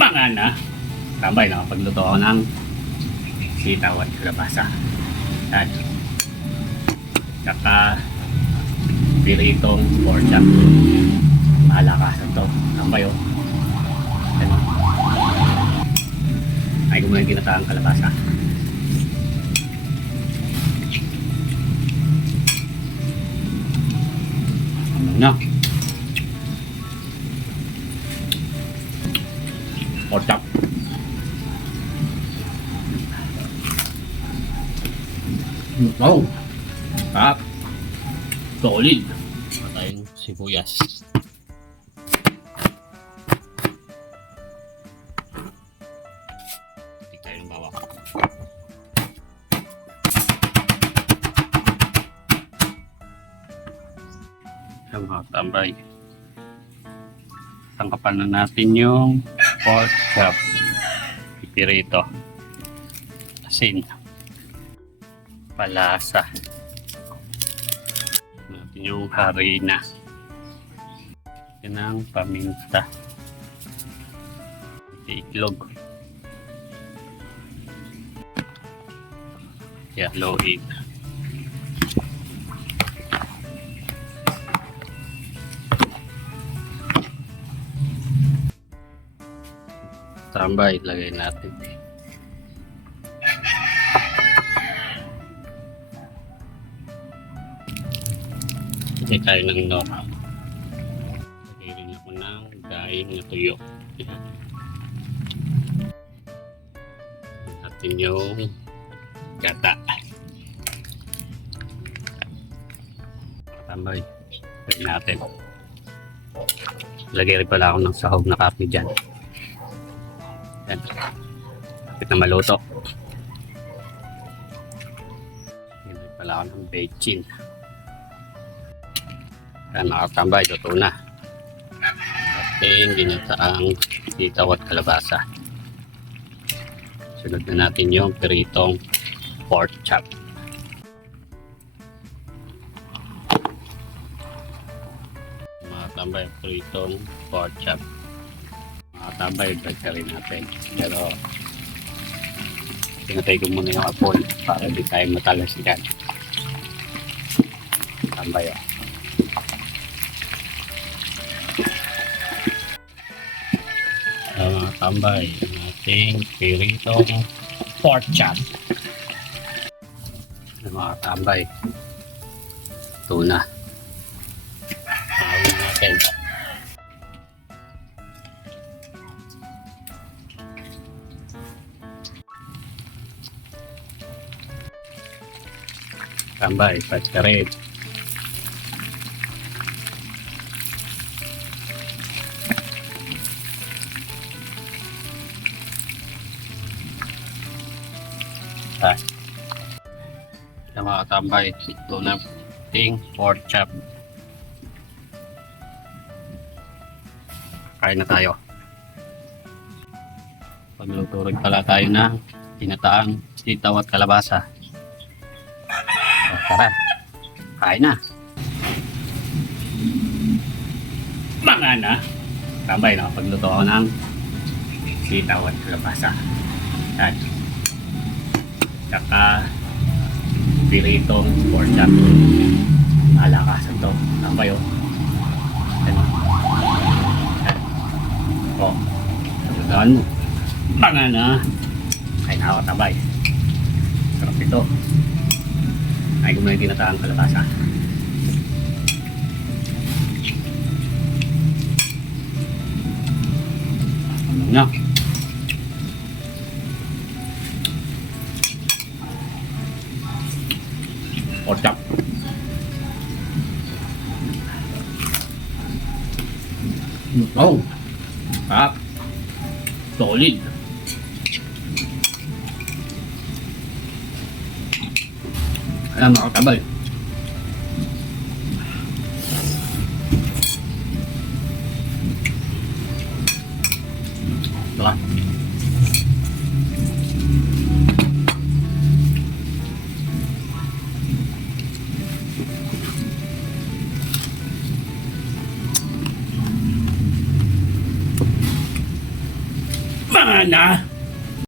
Mga na, tambay, nakapagluto ako ng sitaw at kalabasa. At saka piritong pork chop. Malakasan to. Tambay oh. Ano? Ay kung may ginataang kalabasa. Ano na? Pork chop. Oh, sarap. Solid. Patayong sibuyas. Tignan tayo ng bawang. Ang mga tambay. Tangkapan na natin yung pork chop. Pipirito. Asin. Palasa. Natin yung harina. Yan ang paminta. Itlog. Yellow egg. Tambay, lagay natin. Lagay tayo ng nora. Lagay rin ako ng daing na tuyo. Natin yung gata. Tambay. Lagay natin. Lagay rin pala ako ng sahog na kape dyan. Yan. Kapit na maluto. Lagay rin pala ako ng bechin. Yan mga tambay, luto na. Ating ginataang sitaw at kalabasa. Sunod na natin yung piritong pork chop. Mga tambay, piritong pork chop. Mga tambay, bagay rin natin. Pero pinatay ko muna yung apol para di tayo matalas yan. Tambay oh. Mga tambay, ang ating piritong pork chop. Mga tambay, tuna. Tawin natin. Tambay, patska rin. Sa mga tambay, ito na ting pork chop. Kain na tayo. Pagluto rin pala tayo ng tinataang sitaw at kalabasa. So, tara, kain na. Mga na, tambay, nakapagluto ako ng sitaw at kalabasa. At saka piritong pork chop. Malakasan to. Tambay oh. Ano? Oh. Sabutaan mo. Mga na. Kain na ako tambay. Sarap ito. Ay kung may ginataang kalabasa. Ano na? Pork chop. Oh, sarap. Solid. Ayan mga kabay. Sarap. Banana.